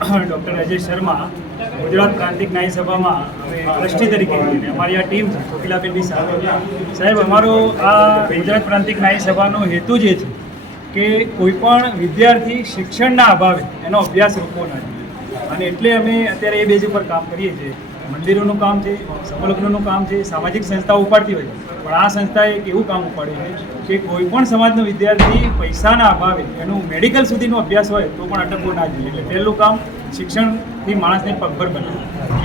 Doctor Ajay Sharma Gujarat પ્રાંતિક ન્યાય સભામાં અમે ટ્રસ્ટી તરીકે અમારી આ ટીમ છે કોકિલાબેન બી સાહેબ અમારો આ ગુજરાત પ્રાંતિક ન્યાય સભાનો હેતુ જે છે કે કોઈપણ વિદ્યાર્થી શિક્ષણના અભાવે એનો અભ્યાસ રોકવો ન જોઈએ અને એટલે અમે અત્યારે એ બેઝ ઉપર કામ કરીએ છીએ. મંદિરોનું કામ છે, સમૂહલગ્નનું કામ છે, સામાજિક સંસ્થાઓ ઉપાડતી હોય છે, પણ આ સંસ્થાએ એક એવું કામ ઉપાડ્યું છે કે કોઈપણ સમાજનો વિદ્યાર્થી પૈસાના અભાવે એનું મેડિકલ સુધીનો અભ્યાસ હોય તો પણ અટકવો ના જોઈએ. એટલે પહેલું કામ શિક્ષણથી માણસને પગભર બને,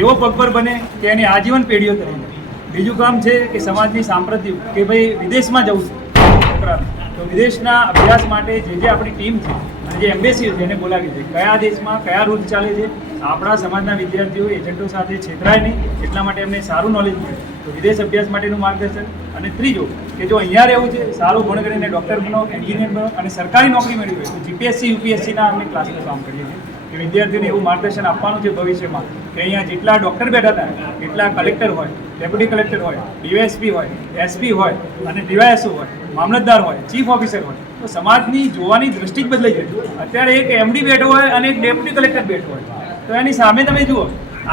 એવો પગભર બને કે એની આજીવન પેઢીઓ તરી જાય. બીજું કામ છે કે સમાજની સાંપ્રત્ય કે ભાઈ વિદેશમાં જવું છે છોકરાને, તો વિદેશના અભ્યાસ માટે જે આપણી ટીમ છે અને જે એમ્બેસી છે એને બોલાવી છે, કયા દેશમાં કયા રૂલ ચાલે છે, આપણા સમાજના વિદ્યાર્થીઓ એજન્ટો સાથે છેતરાય નહીં એટલા માટે એમને સારું નોલેજ મળે, તો વિદેશ અભ્યાસ માટેનું માર્ગદર્શન. અને ત્રીજું કે જો અહીંયા રહેવું છે, સારું ભણ કરીને ડૉક્ટર બનો, એન્જિનિયર બનો અને સરકારી નોકરી મેળવી હોય તો જીપીએસસી યુપીએસસીના અમે ક્લાસનું કામ કરીએ છીએ કે વિદ્યાર્થીઓને એવું માર્ગદર્શન આપવાનું છે ભવિષ્યમાં કે અહીંયા જેટલા ડૉક્ટર બેઠા હતા એટલા કલેક્ટર હોય, ડેપ્યુટી કલેક્ટર હોય, ડીવાયએસપી હોય, એસપી હોય અને ડીવાયએસઓ હોય, મામલતદાર હોય, ચીફ ઓફિસર હોય, તો સમાજની જોવાની દૃષ્ટિ જ બદલાઈ જાય. અત્યારે એક એમડી બેઠો હોય અને એક ડેપ્યુટી કલેક્ટર બેઠો હોય, તો એની સામે તમે જુઓ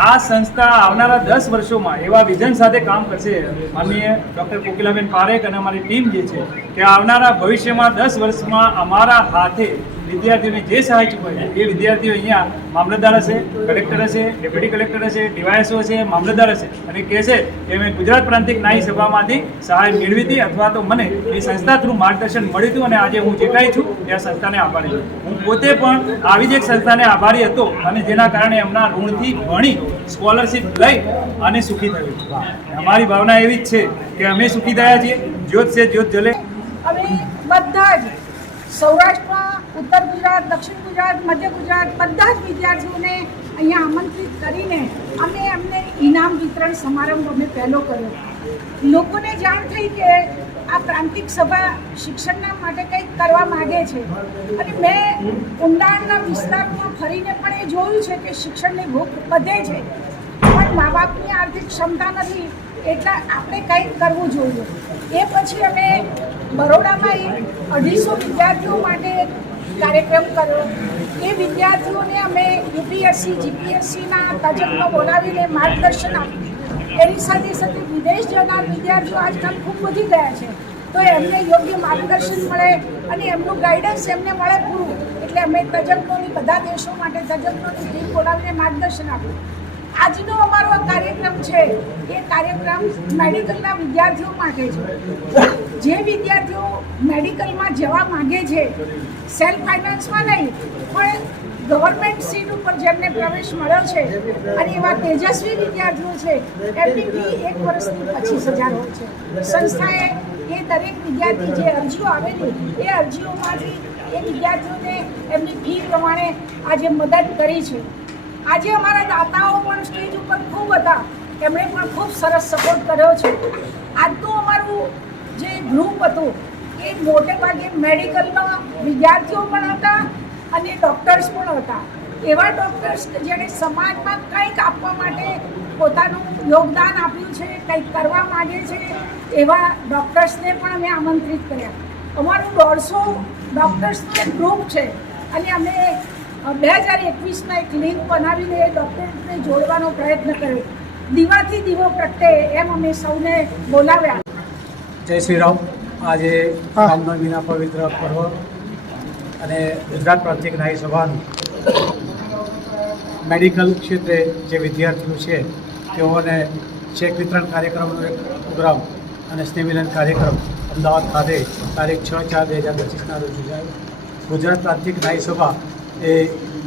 આ સંસ્થા આવનારા 10 વર્ષોમાં એવા વિઝન સાથે કામ કરશે માનનીય ડૉક્ટર કોકિલાબેન પારેખ અને અમારી ટીમ જે છે કે આવનારા ભવિષ્યમાં 10 વર્ષમાં અમારા હાથે વિદ્યાર્થીઓને જે સહાય ચૂકવે એ વિદ્યાર્થીઓ અહીંયા મામલતદાર હશે, કલેક્ટર હશે, ડેપ્યુટી કલેક્ટર હશે, ડીવાયએસઓ હશે, મામલતદાર હશે અને કહેશે કે મેં ગુજરાત પ્રાંતિક ન્યાય સભામાંથી સહાય મેળવી હતી અથવા તો મને એ સંસ્થા થ્રુ માર્ગદર્શન મળ્યું હતું અને આજે હું જે કાંઈ છું એ આ સંસ્થાને આભારી છું. હું પોતે પણ આવી જ એક સંસ્થાને આભારી હતો અને જેના કારણે એમના ઋણથી ભણી સ્કોલરશીપ લઈ અને સુખી થયું. અમારી ભાવના એવી જ છે કે અમે સુખી થયા છીએ. જ્યોત છે જ્યોત જલે. અમે બધા જ સૌરાષ્ટ્રમાં, ઉત્તર ગુજરાત, દક્ષિણ ગુજરાત, મધ્ય ગુજરાત બધા જ વિદ્યાર્થીઓને અહીંયા આમંત્રિત કરીને અમે એમને ઇનામ વિતરણ સમારંભ અમે પહેલો કર્યો. લોકોને જાણ થઈ કે આ પ્રાંતિક સભા શિક્ષણના માટે કંઈક કરવા માગે છે અને મેં ઊંડાણના વિસ્તારમાં ફરીને પણ એ જોયું છે કે શિક્ષણની ભૂખ વધે છે પણ મા બાપની આર્થિક ક્ષમતા નથી એટલે આપણે કંઈક કરવું જોઈએ. એ પછી અમે બરોડામાં 250 વિદ્યાર્થીઓ માટે કાર્યક્રમ કર્યો. એ વિદ્યાર્થીઓને અમે યુપીએસસી જીપીએસસીના તજજ્ઞો બોલાવીને માર્ગદર્શન આપ્યું. એની સાથે સાથે વિદેશ જનાર વિદ્યાર્થીઓ આજકાલ ખૂબ વધી ગયા છે તો એમને યોગ્ય માર્ગદર્શન મળે અને એમનું ગાઈડન્સ એમને મળે પૂરું. એટલે અમે તજજ્ઞોની બધા દેશો માટે તજજ્ઞોની ટીમ બોલાવીને માર્ગદર્શન આપ્યું. આજનો અમારો કાર્યક્રમ છે એ કાર્યક્રમ મેડિકલના વિદ્યાર્થીઓ માટે છે. જે વિદ્યાર્થીઓ મેડિકલમાં જવા માગે છે સેલ્ફ ફાઇનાન્સમાં નહીં પણ ગવર્મેન્ટ સીટ ઉપર જેમને પ્રવેશ મળ્યો છે અને એવા તેજસ્વી વિદ્યાર્થીઓ છે એમની ફી 1 વર્ષની 25,000 હોય છે. સંસ્થાએ એ દરેક વિદ્યાર્થી જે અરજીઓ આવેલી એ અરજીઓમાંથી એ વિદ્યાર્થીઓને એમની ફી પ્રમાણે આજે મદદ કરી છે. આજે અમારા દાતાઓ પણ સ્ટેજ ઉપર ખૂબ હતા, એમણે પણ ખૂબ સરસ સપોર્ટ કર્યો છે. આજનું અમારું જે ગ્રુપ હતું એ મોટે ભાગે મેડિકલના વિદ્યાર્થીઓ પણ હતા અને ડૉક્ટર્સ પણ હતા. એવા ડૉક્ટર્સ કે જેણે સમાજમાં કંઈક આપવા માટે પોતાનું યોગદાન આપ્યું છે, કંઈક કરવા માગે છે એવા ડૉક્ટર્સને પણ અમે આમંત્રિત કર્યા. અમારું 150 ડૉક્ટર્સનું એક ગ્રુપ છે અને અમે 2021માં એક લિંક બનાવીને ડૉક્ટરને જોડવાનો પ્રયત્ન કર્યો. દીવાથી દીવો પ્રગટે એમ અમે સૌને બોલાવ્યા. જય શ્રી રામ. આજે રામનવમીના પવિત્ર પર્વ અને ગુજરાત પ્રાંતિક ન્યાય સભાનું મેડિકલ ક્ષેત્રે જે વિદ્યાર્થીઓ છે તેઓને ચેક વિતરણ કાર્યક્રમનો એક પ્રોગ્રામ અને સ્નેહમિલન કાર્યક્રમ અમદાવાદ ખાતે તારીખ 6/4/2025ના રોજ યોજાયો. ગુજરાત પ્રાંતિક ન્યાય સભા એ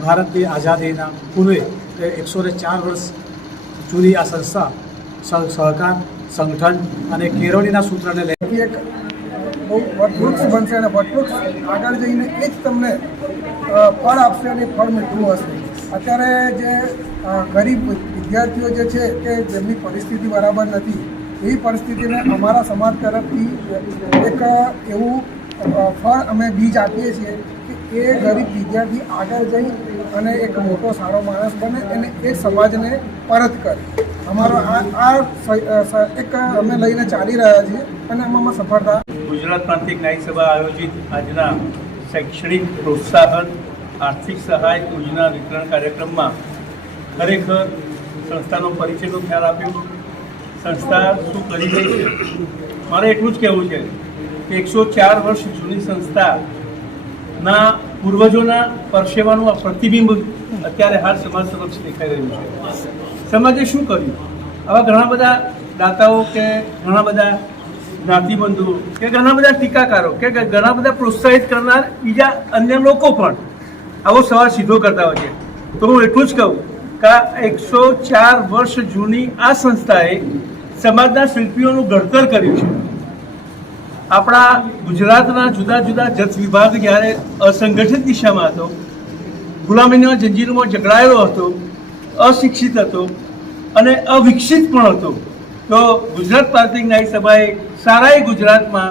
ભારતની આઝાદીના પૂર્વે 104 વર્ષ જૂની આ સંસ્થા સહકાર, સંગઠન અને કેળવણીના સૂત્રને લઈ એક બહુ વટવૃક્ષ બનશે અને વટવૃક્ષ આગળ જઈને એ જ તમને ફળ આપશે અને ફળ મીઠું હશે. અત્યારે જે ગરીબ વિદ્યાર્થીઓ જે છે કે જેમની પરિસ્થિતિ બરાબર નથી એવી પરિસ્થિતિને અમારા સમાજ તરફથી એક એવું ફળ અમે બીજ આપીએ છીએ કે એ ગરીબ વિદ્યાર્થી આગળ જઈ અને એક મોટો સારો માણસ બને અને એ સમાજને પરત કરે. અમારો આ એક અમે લઈને ચાલી રહ્યા છીએ અને આમાં સફળતા. ગુજરાત પ્રાંતિક ન્યાય સભા આયોજિત આજના શૈક્ષણિક પ્રોત્સાહન આર્થિક સહાય યોજના વિતરણ કાર્યક્રમમાં ખરેખર સંસ્થાનો પરિચયનો ખ્યાલ આપ્યો, સંસ્થા શું કરી રહી છે. મારે એટલું જ કહેવું છે કે 104 વર્ષ જૂની સંસ્થાના પૂર્વજોના પરસેવાનું આ પ્રતિબિંબ અત્યારે હાલ સમાજ સમક્ષ દેખાઈ રહ્યું છે. સમાજે શું કર્યું? આવા ઘણા બધા દાતાઓ કે ઘણા બધા જ્ઞાતિબંધુઓ કે ઘણા બધા ટીકાકારો કે ઘણા બધા પ્રોત્સાહિત કરનાર બીજા અન્ય લોકો પણ આવો સવાલ સીધો કરતા હોય છે. તો હું એટલું જ કહું કે 104 વર્ષ જૂની આ સંસ્થાએ સમાજના શિલ્પીઓનું ઘડતર કર્યું છે. આપણા ગુજરાતના જુદા જુદા જથ વિભાગ જ્યારે અસંગઠિત દિશામાં હતો, ગુલામીના જંજીરોમાં જકડાયેલો હતો, અશિક્ષિત હતો અને અવિકસિત પણ હતો, તો ગુજરાત પ્રાંતિક ન્યાય સભાએ સારાએ ગુજરાતમાં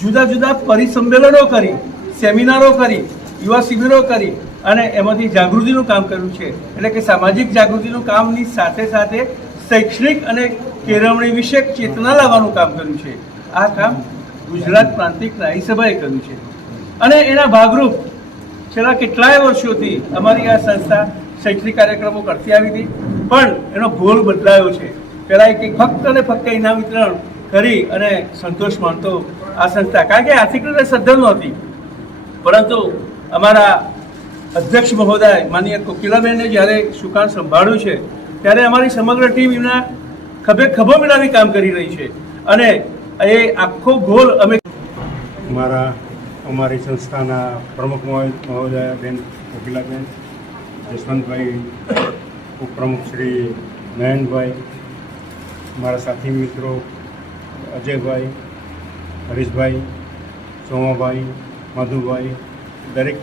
જુદા જુદા પરિસંમેલનો કરી, સેમિનારો કરી, યુવા શિબિરો કરી અને એમાંથી જાગૃતિનું કામ કર્યું છે. એટલે કે સામાજિક જાગૃતિનું કામની સાથે સાથે શૈક્ષણિક અને કેળવણી વિશે ચેતના લાવવાનું કામ કર્યું છે. આ કામ ગુજરાત પ્રાંતિક ન્યાય સભાએ કર્યું છે અને એના ભાગરૂપ છેલ્લા કેટલાય વર્ષોથી અમારી આ સંસ્થા શૈક્ષણિક કાર્યક્રમો કરતી આવી હતી, પણ એનો ભૂલ બદલાયો છે. પહેલાં એક ફક્ત અને ફક્ત ઇનામ વિતરણ કરી અને સંતોષ માનતો આ સંસ્થા, કારણ કે આર્થિક રીતે સદ્ધર નહોતી, પરંતુ અમારા અધ્યક્ષ મહોદય માનનીય કોકિલાબેને જ્યારે સુકાન સંભાળ્યું છે ત્યારે અમારી સમગ્ર ટીમ એમના ખભે ખભો મિલાવી કામ કરી રહી છે અને એ આખો ગોલ અમે અમારી સંસ્થાના પ્રમુખ મહોદય બેન કોકિલાબેન, જસવંતભાઈ, ઉપપ્રમુખ શ્રી નયનભાઈ, મારા સાથી મિત્રો અજયભાઈ, હરીશભાઈ, સોમાભાઈ, મધુભાઈ, દરેક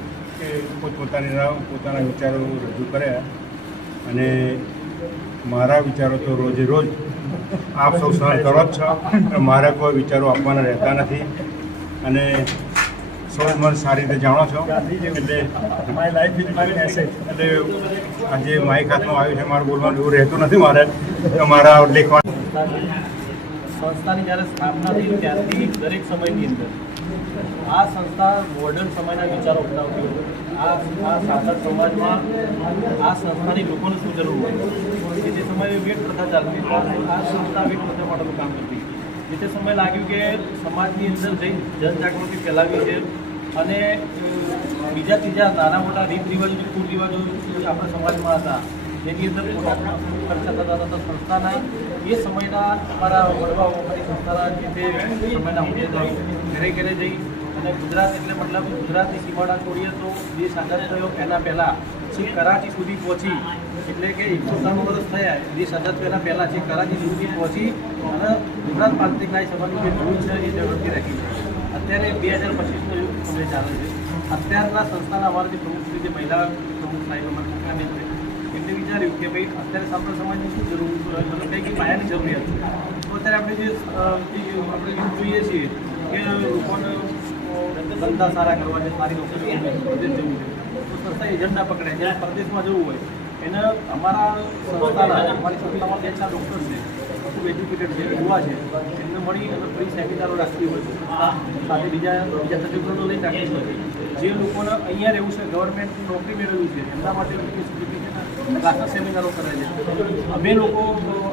પોતાના વિચારો રજૂ કર્યા અને મારા વિચારો તો રોજે રોજ આપ સૌ સહન કરો જ છો. મારા કોઈ વિચારો આપવાના રહેતા નથી અને સૌ મને સારી રીતે જાણો છો. એટલે આજે માઇક હાથમાં આવ્યું છે, મારું બોલવાનું એવું રહેતું નથી. મારા લેખવાનું સંસ્થાની જ્યારે સ્થાપના થઈ ત્યારથી દરેક સમયની અંદર આ સંસ્થા મોડર્ન સમયના વિચારો અપનાવતી હોય. આ સાધક સમાજમાં આ સંસ્થાની લોકોને શું જરૂર હોય, જે સમયે વેટ પ્રથા ચાલતી આ સંસ્થા વેટ પ્રથા માટેનું કામ કરતી. જે સમય લાગ્યું કે સમાજની અંદર જઈ જનજાગૃતિ ફેલાવી છે અને બીજા ત્રીજા નાના મોટા રીત રિવાજો કુરિવાજો આપણા સમાજમાં હતા જેની અંદર ખર્ચા થતા હતા. સંસ્થાના એ સમયના અમારા વડવાઓ અમારી સંસ્થાના જે તે સમયના ઉમેદવારો ઘરે ઘરે જઈ અને ગુજરાત એટલે મતલબ ગુજરાતની સીમાડા છોડીએ તો દેશ આઝાદ થયો એના પહેલાં જે કરાચી સુધી પહોંચી, એટલે કે 193 વર્ષ થયા દેશ આઝાદ થયા પહેલાં જે કરાચી સુધી પહોંચી અને ગુજરાત પ્રાંતિક ન્યાય સભાની જે ભૂલ છે એ ઝડપથી રાખી છે. અત્યારે 2025નો યુગ સમય ચાલે છે. અત્યારના સંસ્થાના અમારા જે પ્રમુખ જે મહિલા પ્રમુખ સાહેબ અમારા મુખ્યાલય છે એમને વિચાર્યું કે ભાઈ અત્યારે સાંભળ સમાજની શું જરૂર મતલબ કંઈ પાયાની જરૂરિયાત છે. તો અત્યારે આપણે જે આપણે જોઈએ છીએ કે લોકોને ધંધા સારા કરવા છે, સારી નોકરી પ્રદેશ જવું છે તો સંસ્થા એજન્ડા પકડે. જ્યારે પ્રદેશમાં જવું હોય એને અમારા સંસ્થાના અમારી સંસ્થામાં 2-4 ડૉક્ટર છે, ખૂબ એજ્યુકેટેડ છે, યુવા છે, એમને મળી અને ફ્રી સેમિનારો રાખવી હોય સાથે બીજા તજજ્ઞોનો લઈ રાખવી હોય. જે લોકોને અહીંયા રહેવું છે, ગવર્મેન્ટ નોકરી મેળવવી છે એમના માટે ક્લાસ સેમિનારો કરે છે. અમે લોકો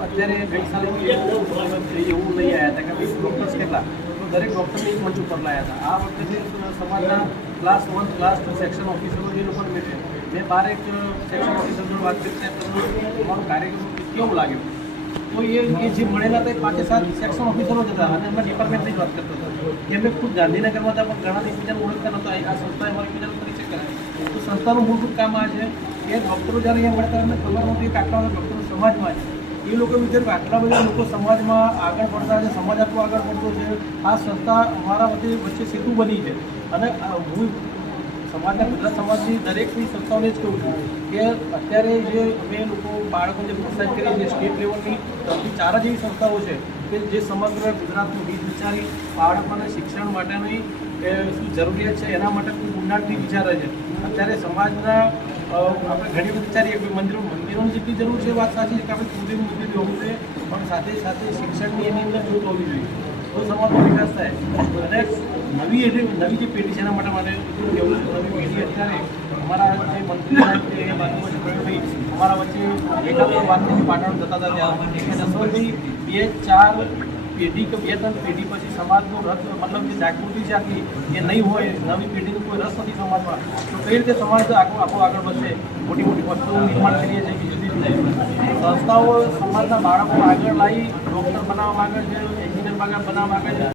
અત્યારે ગઈ સાલે એવું લઈ આવ્યા હતા કે ભાઈ ડૉક્ટર્સ કેટલા, તો દરેક ડૉક્ટરને એક મંચ ઉપર લાવ્યા હતા. આ વખતે સમાજના ક્લાસ 1 ક્લાસ 2 સેક્શન ઓફિસરો જે લોકોને બેઠે મેં 12 સેક્શન ઓફિસર જોડે વાતચીત છે તમારો કાર્યક્રમ કેવું લાગ્યું, તો એ જે મળેલા હતા 5-7 સેક્શન ઓફિસરો જ હતા અને એમના ડિપાર્ટમેન્ટની જ વાત કરતા હતા. એમને ખુદ ગાંધીનગરમાં હતા પણ ઘણા એકબીજાને ઓળખતા નહોતા. આ સંસ્થાએ અમારી એકબીજાનો પરિચય કરાય. તો સંસ્થાનું મૂળભૂત કામ આ છે કે ડૉક્ટરો જ્યારે અહીંયા મળતા એમને ખબર નહોતી કે આટલા બધા ડૉક્ટરો સમાજમાં છે. એ લોકો વિચાર્યું કે આટલા બધા લોકો સમાજમાં આગળ પડતા છે, સમાજ આટલો આગળ પડતો છે. આ સંસ્થા અમારા વચ્ચે સેતુ બની છે અને હું સમાજના ગુજરાત સમાજની દરેકની સંસ્થાઓને જ કહું છું કે અત્યારે જે અમે લોકો બાળકોને પ્રોત્સાહિત કરીએ છીએ સ્ટેટ લેવલની 3-4 જેવી સંસ્થાઓ છે કે જે સમગ્ર ગુજરાતનું હિત વિચારી બાળકોને શિક્ષણ માટેની શું જરૂરિયાત છે એના માટે ખૂબ ઊંડાણથી વિચારે છે. અત્યારે સમાજના આપણે ઘણી વખત વિચારીએ કે મંદિરોની જેટલી જરૂર છે વાત સાચી છે કે આપણે કુલદેવ મંદિર હોવું જોઈએ પણ સાથે સાથે શિક્ષણની એની અંદર જોત હોવી જોઈએ તો સમાજનો વિકાસ થાય. અને નવી જે પેઢી છે એના માટે કહેવું છે નવી પેઢી અત્યારે અમારા જે મંત્રી સાહેબ છે એ બાજુ વચ્ચે પ્રવીણભાઈ અમારા વચ્ચે એકાદ વાતથી પાટણ જતા હતા ત્યાં કે જસવંતભાઈ 2-4 પેઢી કે 2-3 પેઢી પછી સમાજનો રસ મતલબ જે જાગૃતિ છે આખી એ નહીં હોય, નવી પેઢીનો કોઈ રસ નથી સમાજમાં, તો કઈ રીતે સમાજ આખો આગળ વધશે? મોટી મોટી વસ્તુઓનું નિર્માણ કરીએ છીએ કે જુદી જુદી સંસ્થાઓ સમાજના બાળકો આગળ લાવી ડૉક્ટર બનાવવા માંગે છે, એન્જિનિયર બનાવવા માંગે છે.